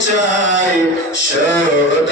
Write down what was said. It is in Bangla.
চাই সদা